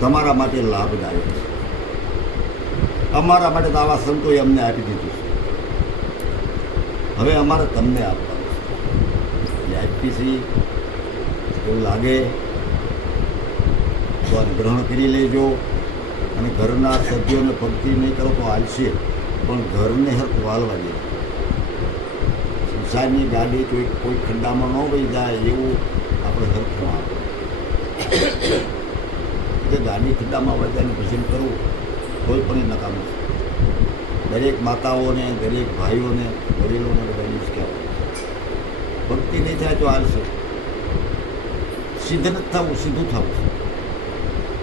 તમારા માટે લાભદાયક છે. અમારા માટે તો આવા સંતોએ અમને આપી દીધું છે. હવે અમારે તમને આપવાનું છે. આપી છે એવું લાગે તો આ ગ્રહણ કરી લેજો. અને ઘરના સભ્યોને ભક્તિ નહીં કરો તો હાલશે, પણ ઘરને હરખ વાળવા દે. સંસારની ગાડી કોઈ ખંડામાં ન વહી જાય એવું આપણે હરખમાં આપો. જે ગાડી ખંડામાં વળગાને ભજન કરવું કોઈ પણ નકામું છે. દરેક માતાઓને, દરેક ભાઈઓને, વડીલોને બધાને જ કહેવાય ભક્તિ નહીં થાય તો હાલશે. સિદ્ધ નથી થવું, સીધું થવું છે.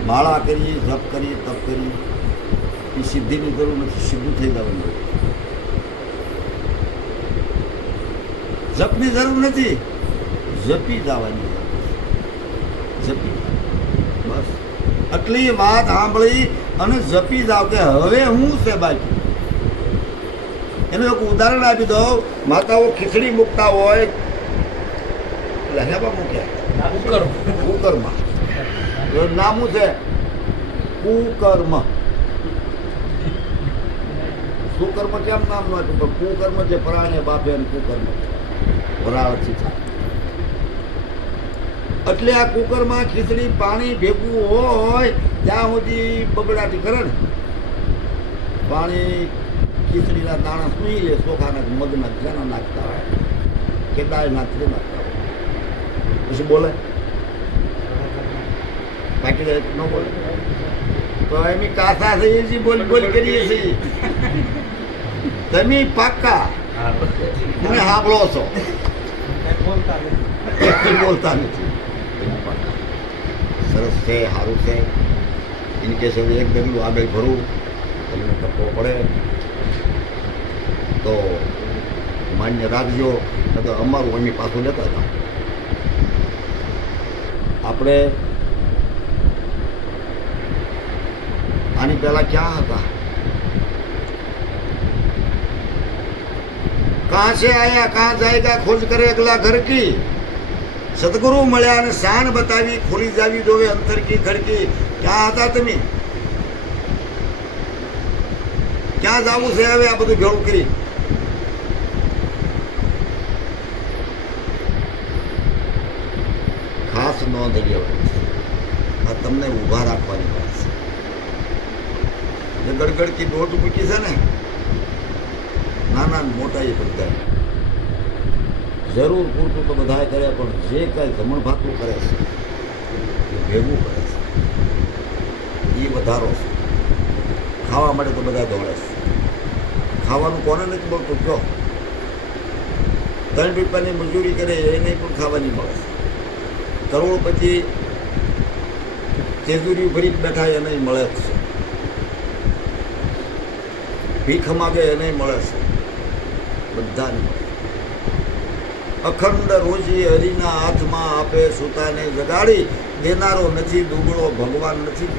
માળા કરીએ, જપ કરીએ, તપ કરીએ, એ સિદ્ધિની જરૂર નથી, સીધું થઈ જવાનું. જપની જરૂર નથી, જપી જવાની જપી બસ. આટલી વાત સાંભળી અને જપી જાવ કે હવે હું છે બાકી. એનું એક ઉદાહરણ આપી દઉં. માતાઓ ખીચડી મૂકતા હોય એટલે હેબા મૂક્યા કુકરમાં. નામ છે કુકર્મ. સુકર્મ કેમ નામ નું હતું? પણ કુકર્મ જે પરાણે બાપે અને કુકર્મ પરાળથી થાય. એટલે આ કુકરમાં ખીચડી પાણી ભેગું હોય ત્યાં સુધી બબડાટી કરે ને. પાણી ખીચડીના દાણા સુઈ લે, ચોખાના મગના જેના નાખતા હોય કે દાળ નાખી નાખતા હોય, પછી બોલે બાકી ન બોલે તો એમ કાસા છે એ બોલ બોલ કરીએ છીએ. તમે પાક્કા તમે સાંભળો છો, બોલતા નથી. સરસ છે, સારું છે. એની કેસ એક ડગલું આગળ ભરવું તમને ટપકો પડે તો માન્ય રાખજો. તો અમારું એમની પાછું લેતા હતા. આપણે આની પહેલા ક્યાં હતા? कहाँ से आया कहाँ जाएगा खोज करे अगला घर की. સદગુરુ મળ્યા અને શાન બતાવી ખોલી જાવી જોવે અંતર કી ખડકી. ક્યાં હતા તમે? ક્યાં જવું છે હવે આ બધું ભેળું કરી? ખાસ નોંધ લેવાની આ તમને ઊભા રાખવાની વાત છે. જે ગડગડકી દોટ મૂકી છે ને, નાના મોટા એ બધા જરૂર પૂરતું તો બધા કરે, પણ જે કાંઈ જમણ ભાતું કરે છે એ ભેગું કરે છે, એ વધારો છે. ખાવા માટે તો બધા દોડે છે. ખાવાનું કોને નથી મળતું? કહો. 3 રૂપિયાની મજૂરી કરે એને પણ ખાવાની મળે છે. કરોડપતિ તેજુરી ભરી બેઠા એને મળે જ છે. ભીખ માગે એને મળે છે. બધાને અખંડ રોજી હરિના હાથમાં આપે સુતાને જગાડી. દેનારો નથી દુબળો ભગવાન નથી.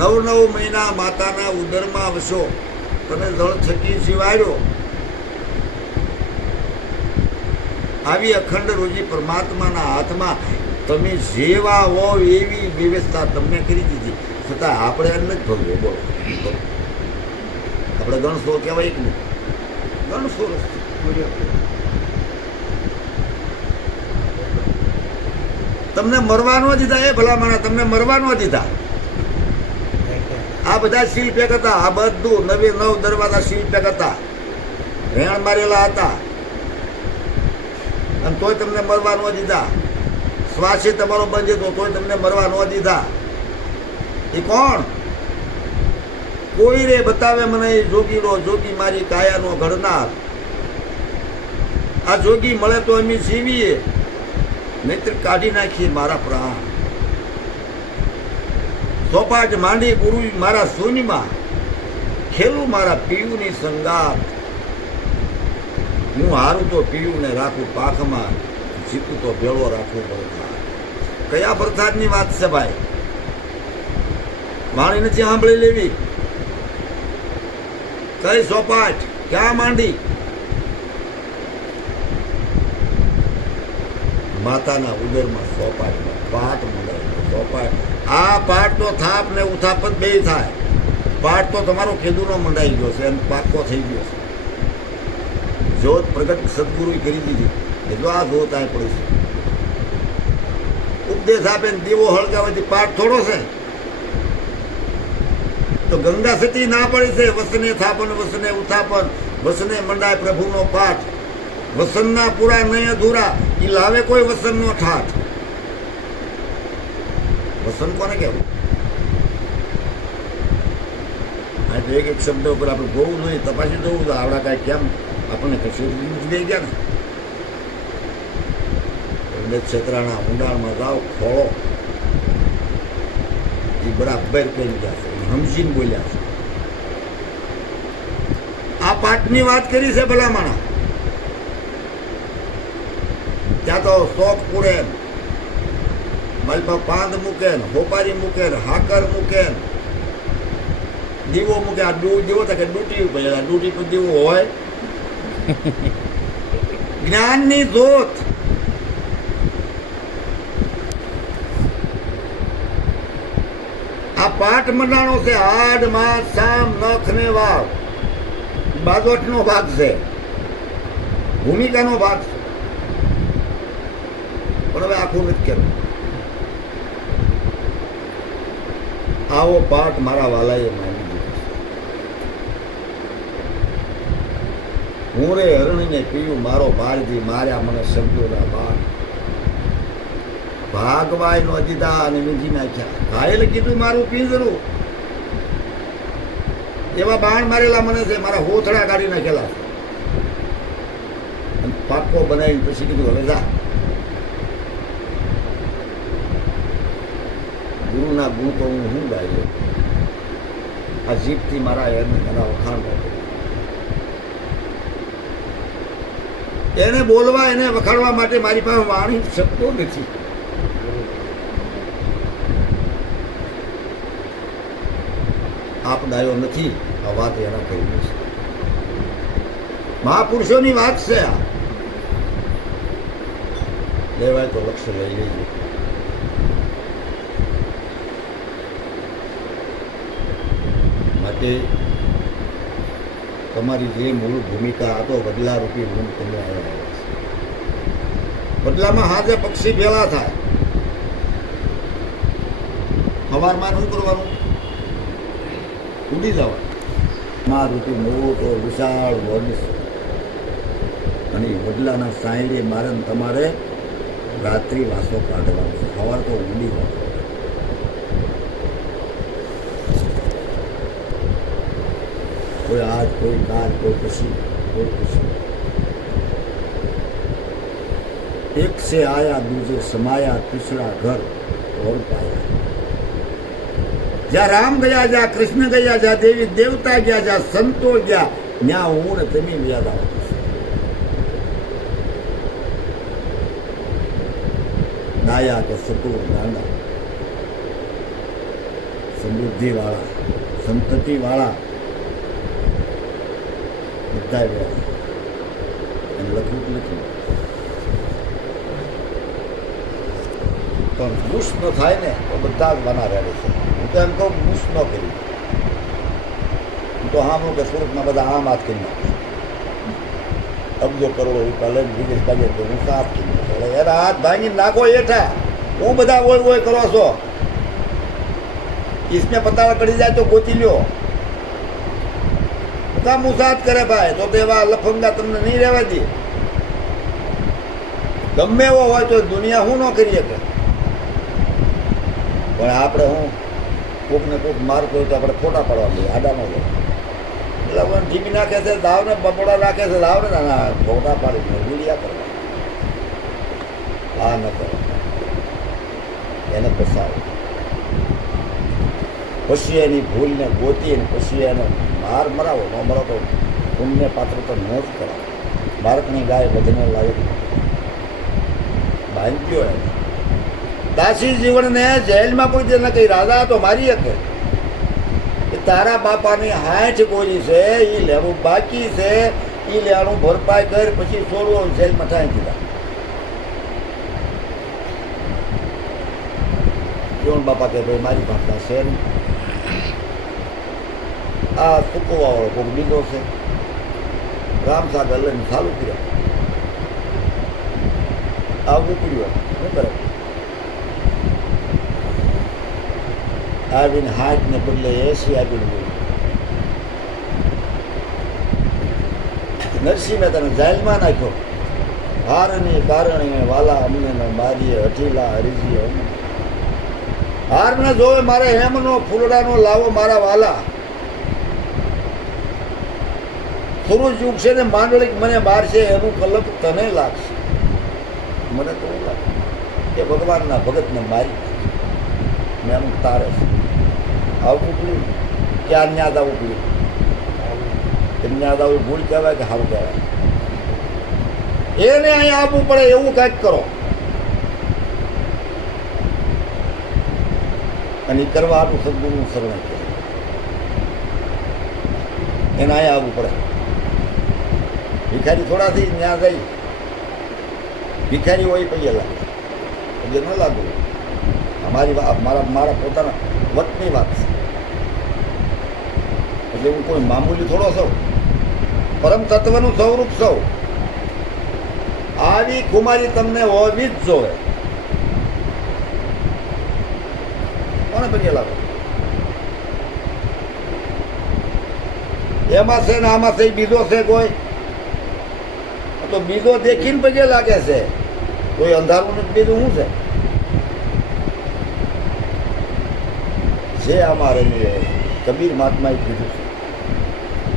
9 મહિના માતાના ઉદરમાં વસો તને જળ થકી સિવાયો. આવી અખંડ રોજી પરમાત્માના હાથમાં તમે જેવા હો એવી વ્યવસ્થા તમને કરી દીધી, છતાં આપણે એમ નથી ભરવો. બોલો, આપણે ગણસો કહેવાય કે નહીં? ગણસો તમને મરવા ન દીધા. એ ભલા માણસ તમને મરવા ન દીધા. આ બધા સીલ પેક હતા. આ બધું 9 દરવાજા સીલ પેક હતા, રેણ મારેલા હતા, અને તોય તમને મરવા ન દીધા. શ્વાસે તમારો બંધ હતો તોય તમને મરવા ન દીધા. એ કોણ? કોઈ રે બતાવે મને જોગીનો, જોગી મારી કાયાનો ઘડનાર. આ જોગી મળે તો અમે જીવીએ, નહીતર કાઢી નાખીએ મારા પ્રાણ. સોપાટ માંડી ગુરુ મારા શૂન્યમાં, ખેલું મારા પીયુની સંગાત. હું હારું તો પીયુને રાખું પાખમાં, જીતું તો ભેળો રાખું ભરથાર. કયા ભરથારની વાત છે ભાઈ? વાણી નથી સાંભળી લેવી. કઈ સોપાટ? ક્યાં માંડી? માતાના ઉદરમાં સોપાટમાં પાટ મંડાય. તો આ પાઠ તો થાપ ને ઉથાપત બે થાય. પાઠ તો તમારો ખેદુનો મંડાઈ ગયો છે અને પાકો થઈ ગયો છે. જોત પ્રગટ સદગુરુએ કરી દીધી એટલો આ જોત આ પડી છે. ઉપદેશ આપે ને દીવો હળગાવવાથી પાઠ થોડો છે. તો ગંગા સતી ના પડી છે વસને થાપન વસને ઉથાપન વસને મંડાય પ્રભુનો પાઠ. વસનના પૂરા નહીં અધૂરા એ લાવે કોઈ વસનનો ઠાઠ. વસન કોને કહેવું? આ તો એક એક શબ્દ ઉપર આપણે જોવું નહીં, તપાસી જોવું તો આવડા કાંઈ કેમ આપણને કશું દઈ ગયા ને. એટલે ક્ષેત્રના ઊંડાણમાં જાઓ, ખોળો એ બરાબર કરી ગયા છે, સમજીને બોલ્યા છે. આ પાઠની વાત કરી છે ભલામણા. ત્યાં તો શોખ પૂરે, માલમાં પાંદ મૂકે, હોપારી મૂકે, હાકર મૂકે, દીવો મૂકે. આ દીવો તો કે ડૂટી ઉપર, ડૂટી પર દીવો હોય. જ્ઞાનની જોત. આ પાઠ મંડાણો છે હાડ માસ સામ નખ ને વાવ. બાજોટનો ભાગ છે, ભૂમિકાનો ભાગ છે. પણ હવે આખું નથી કરવું. આવો પાઠ મારા વાલાએ માની દીધો છે. હું રે હરણીને પીયું મારો ભારથી માર્યા મને શબ્દોના બાણ. ભાગવાય નો દીધા અને વીંધી નાખ્યા. ઘાયલ કીધું મારું પિંજરું. એવા બાણ મારેલા મને છે, મારા હોથડા કાઢી નાખેલા છે. અને પાકો બનાવીને પછી કીધું હવે જા. ગુરુના ગુણ તો હું શું ગાઈ આ જીભથી મારા એના વખાણ કરતો. એને બોલવા, એને વખાણવા માટે મારી પાસે વાણી શબ્દો નથી. આપદાયો નથી આ વાત એના કહી છે. મહાપુરુષોની વાત છે આ. લેવાય તો લક્ષ્ય લઈ લેજો. માટે તમારી જે મૂળ ભૂમિકા આ તો બદલા રૂપી ઊંઘ તમે આવ્યા છે. બદલામાં હાથે પક્ષી ભેળા થાય. સવારમાં શું કરવાનું? ઉડી જવા. મા ઋતુ મોટો વિશાળ વન છે અને વડલાના સાંઈડે મારે તમારે રાત્રિ વાસો કાઢવાનો છે. સવાર તો ઉડી જવા. કોઈ આજ, કોઈ કાલ, કોઈ પછી, કોઈ પછી. એક से आया दूजे समाया तीसरा घर और पाया. જ્યાં રામ ગયા, જ્યાં કૃષ્ણ ગયા, જ્યાં દેવી દેવતા ગયા, જ્યાં સંતો ગયા, ત્યાં હું ને તમે યાદ આવતી છે. ડાયા કે સતુર ગાંડા, સમૃદ્ધિ વાળા, સંતતિ વાળા બધા ગયા. એમ લખવું નથી. પણ બુશ ન થાય ને તો બધા જ બના રહે છે. હું તો એમ કહું બુશ ન કરી. હું તો આમ કે સુરતમાં બધા આમ હાથ કરી નાખે. અબજો કરોડો રૂપિયા લઈને વિદેશ ભાગે તો હું હાથ કરી નાખું. એના હાથ ભાંગીને નાખો હેઠા. હું બધા ઓય ઓય કરો છો. ઈસને પતાવા કરી જાય તો ગોતી લ્યો. કામ મુસાદ કરે ભાઈ તો એવા લફંગા તમને નહીં રહેવા દે. ગમે એવો હોય તો દુનિયા હું ન કરી શકે. પણ આપણે હું કોકને કોક મારતો હોય તો આપણે ફોટા પાડવા દઈએ. આડાનો હોય એટલે મને ટીપી નાખે છે, દાવને બપોડા રાખે છે, દાવને ના ફોટા પાડીને વિડીયા કરવા. આ ન કરે એને પસાવે. પછી એની ભૂલને ગોતી અને પછી એને માર મરાવો. ન મરો તો પુણ્ય પાત્ર તો ન જ કરાવો. બાળકની ગાય બધને લાયક બાંધ્યો એને. દાસી જીવનને જેલમાં કોઈ દે ન કહી રાજા તો મારી શકે. તારા બાપાની 60 ગોળી છે, એ લેવું બાકી છે, એ લેવાનું ભરપાઈ કરી પછી છોડવું જેલમાં ઠાઈ દીધા. શ્રીવણ બાપા કે ભાઈ મારી પાસે છે નહીં, આ ચૂકવવાવાળો કોઈક બીજો છે. રામસાગર લઈને ચાલુ કર્યા, આવવું પડ્યું. શું કરે? આવીને 60 ને બદલે 80 આપીને બોલ્યું, નરસિંહ મહેતાને જેલમાં નાખ્યો. હારની કારણે વાલા અમને મારીએ હઠીલા હરીજીએ અમને. હાર ન જોવે મારે હેમનો ફૂલડાનો લાવો મારા વાલા. સુરુજ યુગ છે ને માંડલિક મને મારશે એનું કલક તને લાગશે. મને તો એવું લાગે કે ભગવાનના ભગતને મારી મેં અમુક તારે આવવું પડ્યું. ક્યાં ન્યાદ આવવું પડ્યું? ન્યાદ આવવું ભૂલ કહેવાય કે સારું કહેવાય? એને અહીંયા આવવું પડે એવું કાંઈક કરો. અને એ કરવા આટલું સદગુરુનું શરણાઈ કરે. એને અહીંયા આવવું પડે. ભિખારી થોડાથી ત્યાં જઈ ભિખારી હોય પૈયે લાગે, પૈયે ન લાગુ. અમારી મારા પોતાના વતની વાત છે. એટલે હું કોઈ મામૂલી થોડો સૌ, પરમ તત્વનું સ્વરૂપ સૌ. આવી કુમારી તમને હોવી જ જોવે. કોને પૈયે લાગે? એમાં છે ને આમાં છે, બીજો છે કોઈ તો બીજો દેખીને પગે લાગે છે. કોઈ અંધારું નથી, બીજું શું છે? જે અમારે કબીર મહાત્માએ કીધું છે,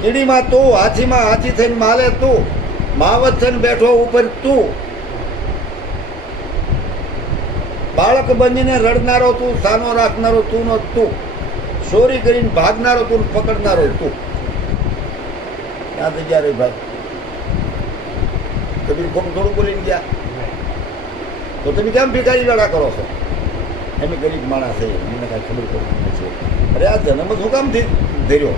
કીડીમાં તું, હાથીમાં હાથી થઈને માલે તું, માવત થઈને બેઠો ઉપર તું, બાળક બનીને રડનારો તું, સાનો રાખનારો તું નો તું, ચોરી કરીને ભાગનારો તું, પકડનારો તું. ક્યાં થઈ ગયા રે ભાઈ? કબીર ખોટું થોડું બોલીને ગયા? તો તમે કેમ ભિખારી લડા કરો છો? એમ ગરીબ માણસ છે, મને કાંઈ ખબર પડતી નથી. અરે આ જન્મ શું કામ ધર્યો?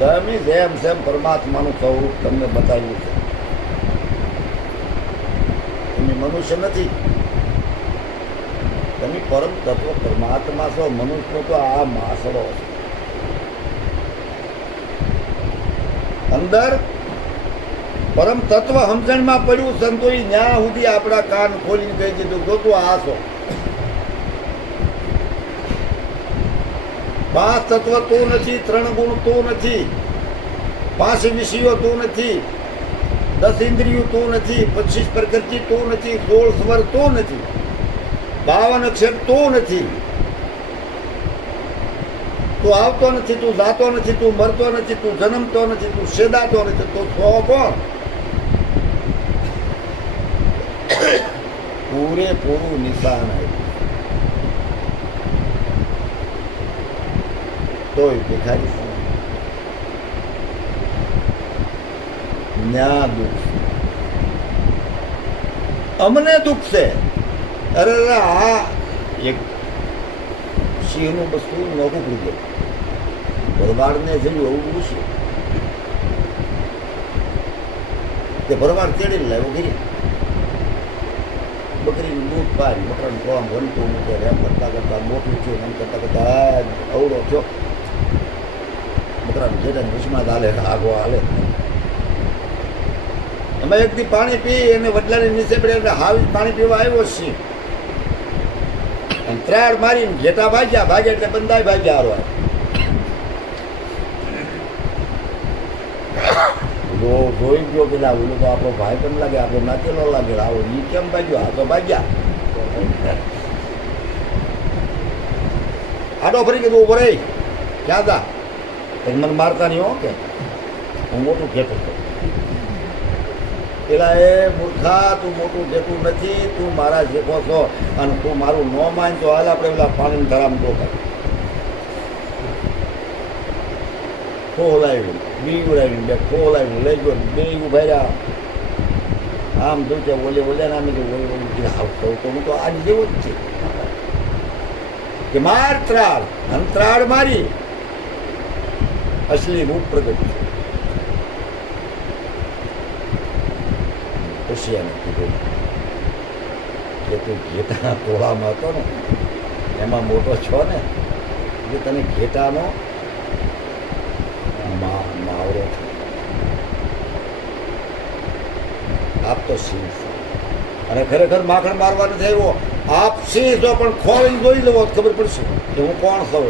તમે જેમ જેમ પરમાત્માનું સ્વરૂપ તમને બતાવ્યું છે. તમે મનુષ્ય નથી, તમે પરમ તત્વ પરમાત્મા છો. મનુષ્ય તો આ માસડો છે. અંદર પરમ તત્વ સમજણમાં પડ્યું સંતોઈ ન્યા સુધી આપણા કાન ખોલીને કહી દીધું, જો તું આ છો. 5 તત્વ તું નથી, 3 ગુણ તું નથી, 5 વિષયો તું નથી, 10 ઇન્દ્રિયો તું નથી, 25 પ્રકૃતિ તું નથી, 16 સ્વર તું નથી, 52 અક્ષર તું નથી. તું આવતો નથી, તું જાતો નથી, તું મરતો નથી, તું જન્મતો નથી, તું સેદાતો નથી. તું છો કોણ? પૂરેપૂરું નિશાન આવ્યું. તોય ભિખારી ન્યા દુઃખ, અમને દુઃખ છે. અરે આ એક સિંહનું વસ્તુ નોખું પડી ગયું. ભરવાડને થયું એવું છે કે ભરવાડ તેડી લાવ્યો ગીરી. બકરીનું દૂધ પાડી, બકરાનું કોમ વનતું મૂકે, એમ કરતા કરતા મોટું થયું, એમ કરતા કરતા અવડો થયો. બકરાનું જેટાને ભૂસમાં હાલે, આગો હાલે. એમાં એક દી પાણી પી, એને વડલાની નીચે પડે એટલે હાવી પાણી પીવા આવ્યો છે. અને ત્રાડ મારીને ઘેટા ભાગ્યા એટલે બંધાઈ ભાગ્યા હારો. જોઈ ગયો કે ના ઓલો તો આપણો ભાઈ પણ લાગે, આપણો નાચેલો લાગે, આવો ઈ કેમ ભાગ્યો? આ તો ભાગ્યા. આટો ફરી કીધું ઉભો રહી, ક્યાં તા? મને મારતા નહીં હો કે હું મોટું ઘેટું છું. પેલા એ મૂર્ખા, તું મોટું ઘેટું નથી, તું મારા જેવો છો. અને તું મારું ન માન તો હાલ આપણે પેલા પાણીની ધરામાં ડોકાય. ખોલાવ્યું, બી ઉડાવ્યું, બે ખોલાવ્યું, લઈ ગયો, બે ઉભા રહ્યા. આમ જોયું ઓલે ઓલે નામે આવતો તો હું તો આજ જેવો જ છે કે માર ત્રાળ અંતરાળ મારી અસલી રૂપ પ્રગટ છે. હોશિયાર કીધું કે તું ઘેટાના ટોળામાં હતો ને એમાં મોટો છો ને એટલે તને ઘેટાનો માવરો છે. આપ તો સિંહ છો અને ખરેખર માખણ મારવા નથી આવ્યો. આપ સિંહ છો પણ ખોળીને જોઈ લેવો ખબર પડશે કે હું કોણ છું.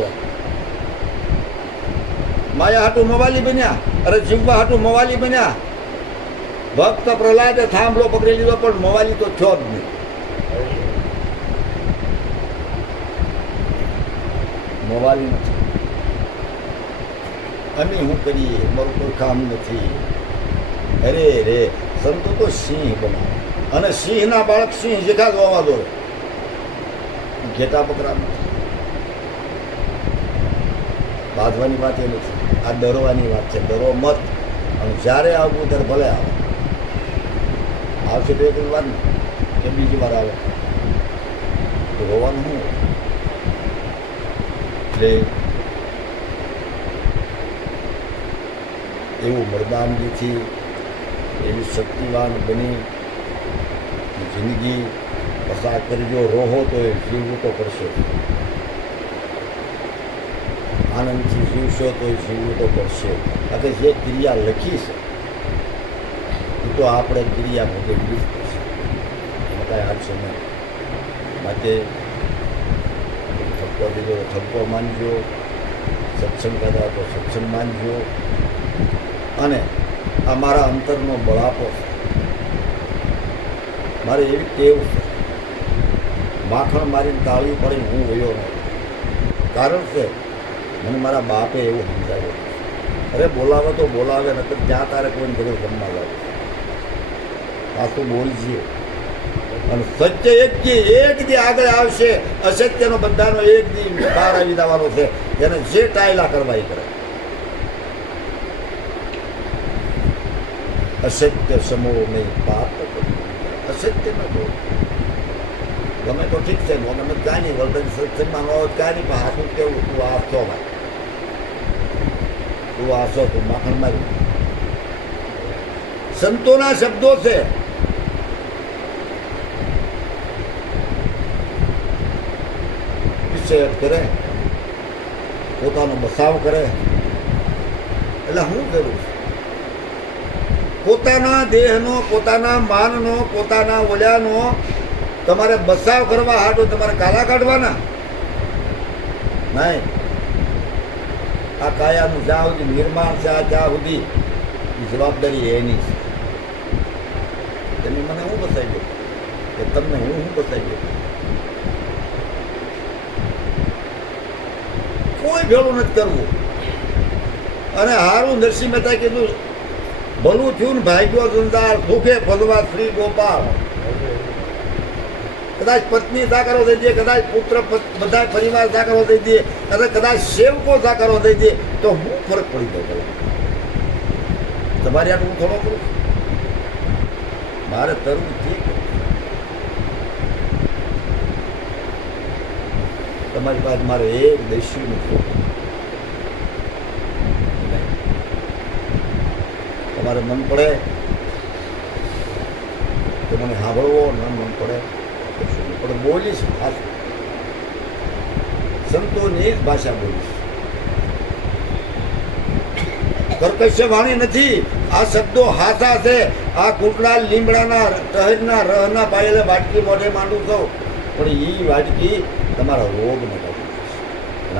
માયા હાટું મવાલી બન્યા, અરે જીવવા હાટું મવાલી બન્યા. ભક્ત પ્રહલાદે થાંભલો પકડી લીધો પણ મવાલી તો છો જ નહીં. મવાલી નથી. અમે શું કરીએ, મારું કોઈ કામ નથી. અરે રે સંતો તો સિંહ બનાવે અને સિંહના બાળક સિંહ જેખા જ હોવા દો. ઘેટા બકરા નથી. બાંધવાની વાત એ નથી, આ ડરવાની વાત છે. ડરો મત. અને જ્યારે આવવું ત્યારે ભલે આવે. આવશે તો એક વાર ને કે બીજી વાર આવે તો રોવાનું શું? એટલે એવું મરદાનગીથી એવી શક્તિવાન બની જિંદગી પસાર કરજો. રોહો તો એ જીવવું તો પડશે. આનંદથી જીવશો તો એ જીવવું તો પડશે. કારણ જે ક્રિયા લખી છે એ તો આપણે ક્રિયા ભોગવવી જ પડશે. એમાં કાંઈ હાલશે નહીં. માટે ઠપકો દીધો ઠપકો માનજો, સત્સંગ કર્યા તો સત્સંગ માનજો. અને આ મારા અંતરનો બળાપો છે. મારે એવી ટેવ છે, માખણ મારીને તાળવી પડીને હું વયો નહીં. કારણ છે મને મારા બાપે એવું સમજાવ્યું, અરે બોલાવે તો બોલાવે, નકર જ્યાં તારે કોઈને જરૂર જમવા લાવે. આ તો બોલજે. અને સત્ય એક દી આગળ આવશે, અસત્યનો બધાનો એક દી બહાર આવી જવાનો છે. એને જે ટાયલા કરવા એ કરે. અસત્ય સમો નહીં પાપ. અસત્ય ન બોલ. ગમે તો ઠીક છે, ગમે કાંઈ નહીં. વર્તન સત્સંગમાં ન હોય કાંઈ નહીં. પણ હાથું કેવું તું આસો ભાઈ, તું આસો, તું માખણ મારી. સંતોના શબ્દો છે. નિશ્ચય કરે, પોતાનો બસાવ કરે. એટલે હું કરું? પોતાના દેહનો, પોતાના માનનો, પોતાના ઓલાનો તમારે બસાવ કરવા હાટો તમારે કાલા કાઢવાના નહીં. આ કાયાનું જ્યાં સુધી નિર્માણ છે, આ ત્યાં સુધી જવાબદારી એની છે. તમે મને હું બસાવી દઉં કે તમને હું બસાવી દઉં? કોઈ ભેળું નથી કરવું. અને હારું નરસિંહ મહેતા કીધું, ભલું થયું ને ભાગ્યો સંસાર, સુખે ફલવા શ્રી ગોપાલ. કદાચ પત્ની સાકરો દઈ દે, કદાચ પુત્ર બધા પરિવાર સાકરો દઈ દે, અને કદાચ સેવકો સાકરો દઈ દે, તો હું ફરક પડી જાય. તમારી આટલું હું થોડો કરું? મારે તરવું ઠીક. તમારી પાસે મારે એક દસ્યુ નથી. તમારે મન પડે તો મને સાંભળવો, ન મન પડે પણ બોલીશ. સંતોની જ ભાષા બોલીશ. કર્કશ્ય વાણી નથી. આ શબ્દો હાથા છે. આ કુંટલા લીમડાના ટહેરના રહના પાયેલા વાટકી મોઢે માંડું છું, પણ એ વાટકી તમારા રોગ ન કાઢી.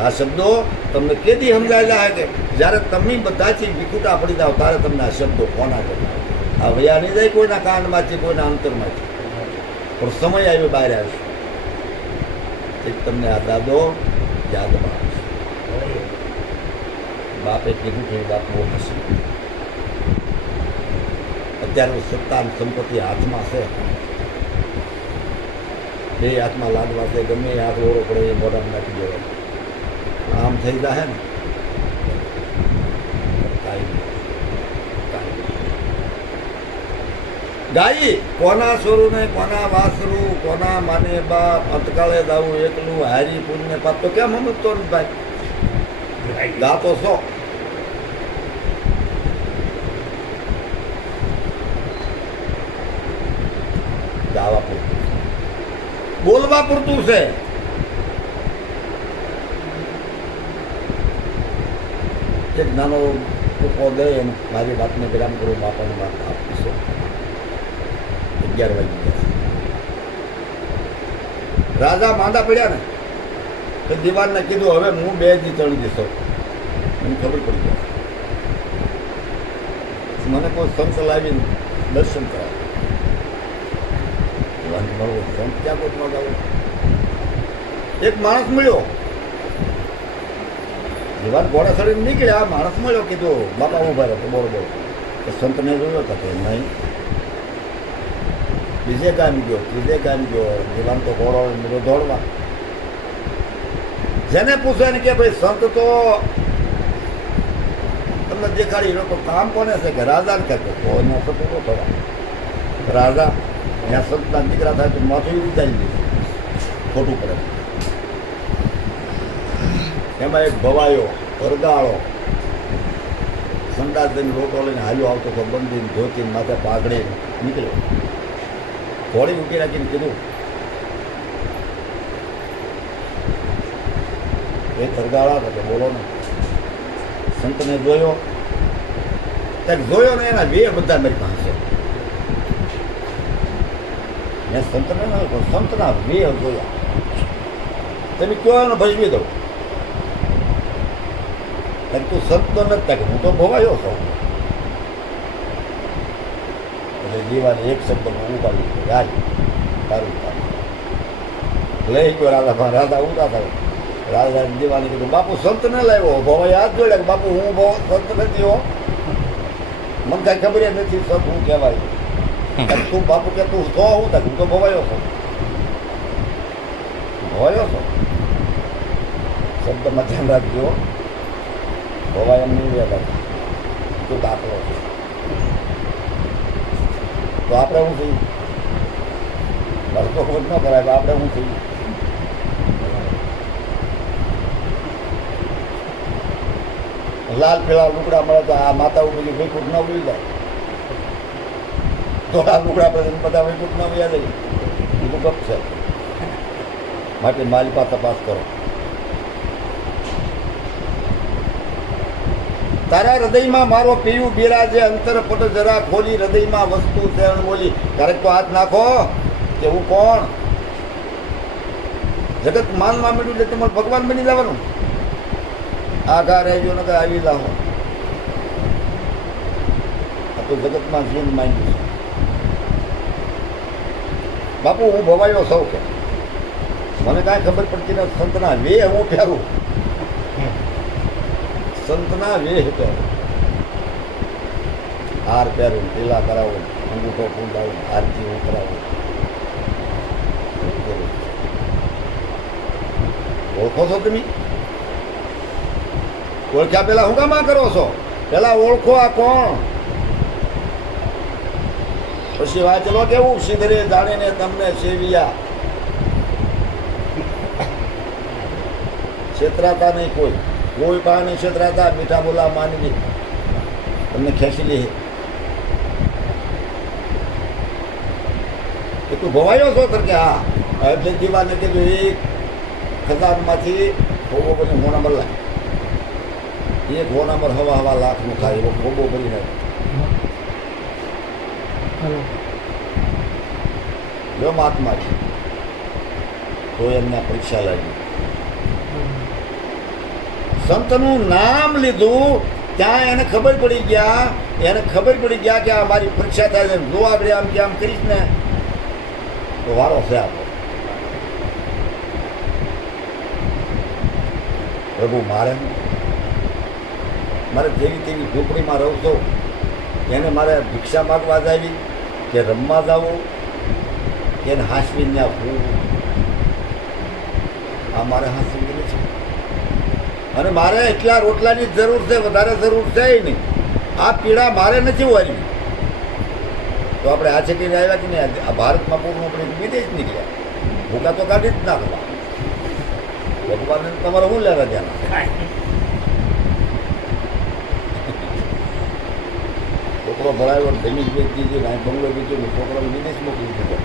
આ શબ્દો તમને કેદી સમજાયેલા હે કે જ્યારે તમે બધાથી વિખૂટા પડી જાઓ ત્યારે તમને આ શબ્દો કોના કરતા. આ વયા નહીં જાય કોઈના કાનમાંથી, કોઈના અંતરમાંથી. પણ સમય આવ્યો બહાર આવશે, તમને આ દાદો યાદમાં આવશે. બાપે કીધું કે વાત બહુ હસી. અત્યારે સત્તા સંપત્તિ હાથમાં છે, બે હાથમાં લાદવા છે. ગમે એ હાથ ઓળો પડે એ મોઢામાં નાખી દેવાનો. આમ થઈ જાય ને ગાઈ કોના સોરું ને કોના વાસરું, કોના માને બાપ, અંતકાળે દાવું એકલું, હારી પૂજને પાપ. તો કેમ સમજતો ને ભાઈ? ગાતો છો. ગાવા પૂરતું. બોલવા પૂરતું છે. એક નાનો ટૂંકો દે એમ મારી વાતને વિરામ કરું, બાપાની વાત આપીશો. 11 વાગી ગયા. રાજા માંદા પડ્યા ને તો દિવાનને કીધું હવે હું 2 દી 3 દિવસો મને ખબર પડી ગઈ. મને કોઈ સંત લાવીને દર્શન કરાવે. દિવાન મળવો સંત ક્યાં કોઈ ન જાવ. એક માણસ મળ્યો, દિવાન ઘોડા ચડીને નીકળ્યા, માણસ મળ્યો, કીધું બાપા ઉભા રહે. બરોબર. એ સંતને જોયો હતો કે નહીં. બીજે કામ ગયો, ત્રીજે કામ ગયો. દિવાન તો ઘોડો દોડવા. જેને પૂછે ને કે ભાઈ સંત તો તમને દેખાડી લોકો કામ કોને છે કે રાજાને કહેતો તો એના સંત તો થવા. રાજા ત્યાં સંતના દીકરા થાય તો માથું ઉતારી દીધું. ખોટું પડે. એમાં એક ભવાયો વરગાળો સંદાસ જઈને રોટો લઈને હાલ્યો આવતો તો બંધીને ધોતીને માથે પાઘડી નીકળ્યો. ઘોડી ઉકી રાખીને કીધું એ તરગાળા તો બોલો ને. સંતને જોયો ત્યાં જોયો ને એના બે બધા મારી પાસે. મેં સંતને સંતના બે જોયા. તમે કયો એને ભજવી દઉં. તું સંતનો નથી થાય કે હું તો ભવાયો છું. એટલે દીવાને એક શબ્દમાં ઉપાડી દીધો. યાર તારું લઈ ગયો રાજા. રાજા ઉતા થયો. રાજા દીવાની કીધું બાપુ સંત ન લાવ્યો. ભવાઈ હાથ જોડ્યા કે બાપુ હું સંત નથી હો. મને કાંઈ ખબર નથી સંત હું કહેવાય. તું બાપુ કે તું છો હું થાય હું તો ભવાયો છું. ભવાયો છો શબ્દમાં ધ્યાન રાખજો. ભવાય એમ નહીં રહ્યા તું દાખલો છે. તો આપણે શું થયું? ભરતો ખોજ ન કરાય તો આપણે શું થયું? લાલ પેલા લુગડા મળે તો આ માતા ઉપર વૈકુંઠ ન ઉડી જાય. ધોળા લુગડા પડે બધા વૈકુંઠ ન ઉયા જાય. એ તો ગપ છે. માટે માલિકા તપાસ કરો. તારા હૃદયમાં મારો પીયું બિરાજે અંતર પટ જરા ખોલી. હૃદયમાં વસ્તુ છે બોલી. ક્યારેક તો હાથ નાખો કે હું કોણ. જગત માનમાં મળ્યું એટલે તમારે ભગવાન બની જવાનું. આઘા રહેજો ને આવી લાવો. આ તો જગતમાં જીન માંગ્યું છે. બાપુ હું ભવાયો સૌ કે મને કાંઈ ખબર પડતી ને સંતના વેહ હું પહેરું. સંતના વેહ પહેરું. હાર પહેરું, ટીલા કરાવું, અંગૂઠો ફૂંડાવું, આરતી ઉતરાવું. ઓળખો છો તમે? ઓળખ્યા પેલા હું કામ કરો છો? પેલા ઓળખો આ કોણ. પછી વાંચલો કેવું સિધરે જાણીને તમને સેવિયા. છેતરાતા નહીં કોઈ. કોઈ પાણી છેતરાતા. મીઠા બોલા માનવી તમને ખેંચી લે. એ તું ભવાયો છો કે હા. એટલે દીવાને કીધું એક ખજાનમાંથી ખોબો બની મોના બદલાય. એક હો નંબર હવા લાખનું થાય એવો ખોબો ભરી નાખે. જો મહાત્મા છે તો એમને પરીક્ષા લાગી. સંતનું નામ લીધું ત્યાં એને ખબર પડી ગયા કે આ મારી પરીક્ષા થાય છે. જો આપણે આમ કે આમ કરીશ ને તો વારો છે આપણો. પ્રભુ મારે જેવી તેવી ઝૂંપડીમાં રહું છું એને મારે ભિક્ષા માગવા જાવી કે રમવા જવું કે એને હાંસવીને ત્યાં ફૂવું. આ મારે હાંસવી છે. અને મારે એટલા રોટલાની જરૂર છે, વધારે જરૂર છે નહીં. આ પીડા મારે નથી વાળી. તો આપણે આ છેટીને આવ્યા કે નહીં, આ ભારતમાં પૂર્ણ પડી વિદેશ નીકળ્યા. ભૂકા તો કાઢી જ નાખવા. ભગવાનને તમારે શું લેવા ત્યાં? છોકરો ભણાવ્યો જમીન વેચી દીધી, કાંઈ બંગલો વેચ્યો, છોકરાને વિદેશ મોકલી દીધો.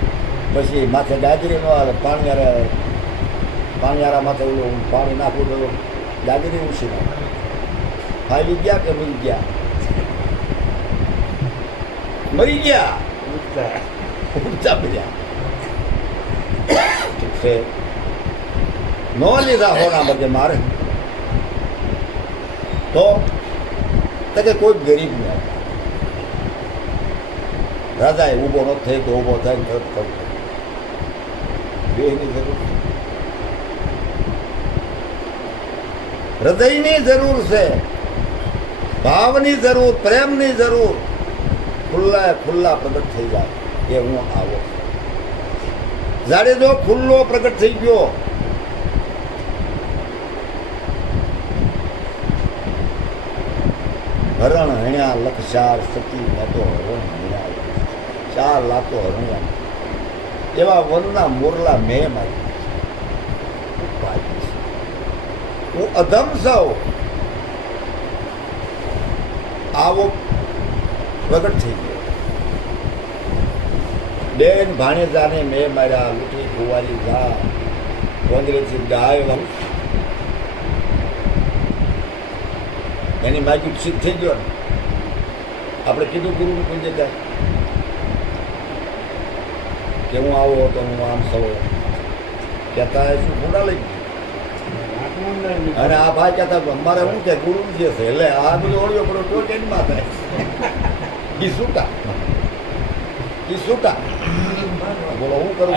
પછી માથે ગાજરી ન આવે પાણીયારા માથે ઓલું પાણી નાખવું તો ગાજરી ઉછી નાખે ફાવી ગયા કે મરી ગયા ઊંચા પડ્યા ઠીક છે ન લીધા હોના બધે મારે તો કે કોઈ ગરીબ નહીં રાજાએ ઊભો ન થઈ તો ઊભો થાય ને તરત કરતો બેની જરૂર હૃદયની જરૂર છે ભાવની જરૂર પ્રેમની જરૂર ખુલ્લા પ્રગટ થઈ જાય કે હું આવો જાડેજો ખુલ્લો પ્રગટ થઈ ગયો હરણ હણ્યા લખ 4 સતી મેં તો હરણ હણ્યા 4 લાતો હરણ્યા એવા વનના મોરલા મેં મારી હું અધમ સૌ આવો પ્રગટ થઈ ગયો બેન ભાણેજાને મેં માર્યા લૂંટી કુંવારી જા કોંદરેથી ગાય એની માજી સિદ્ધ થઈ ગયો ને આપણે કીધું ગુરુનું કોઈ જગ્યાએ કે હું આવો હતો હું આમ સૌ કહેતા શું ગુના લઈ ગયું અને આ ભાઈ કહેતા અમારે શું કે ગુરુ જે છે એટલે આ બધું ઓળ્યો પડો તો કેની માં થાય ઈ છૂટા બોલો હું કરું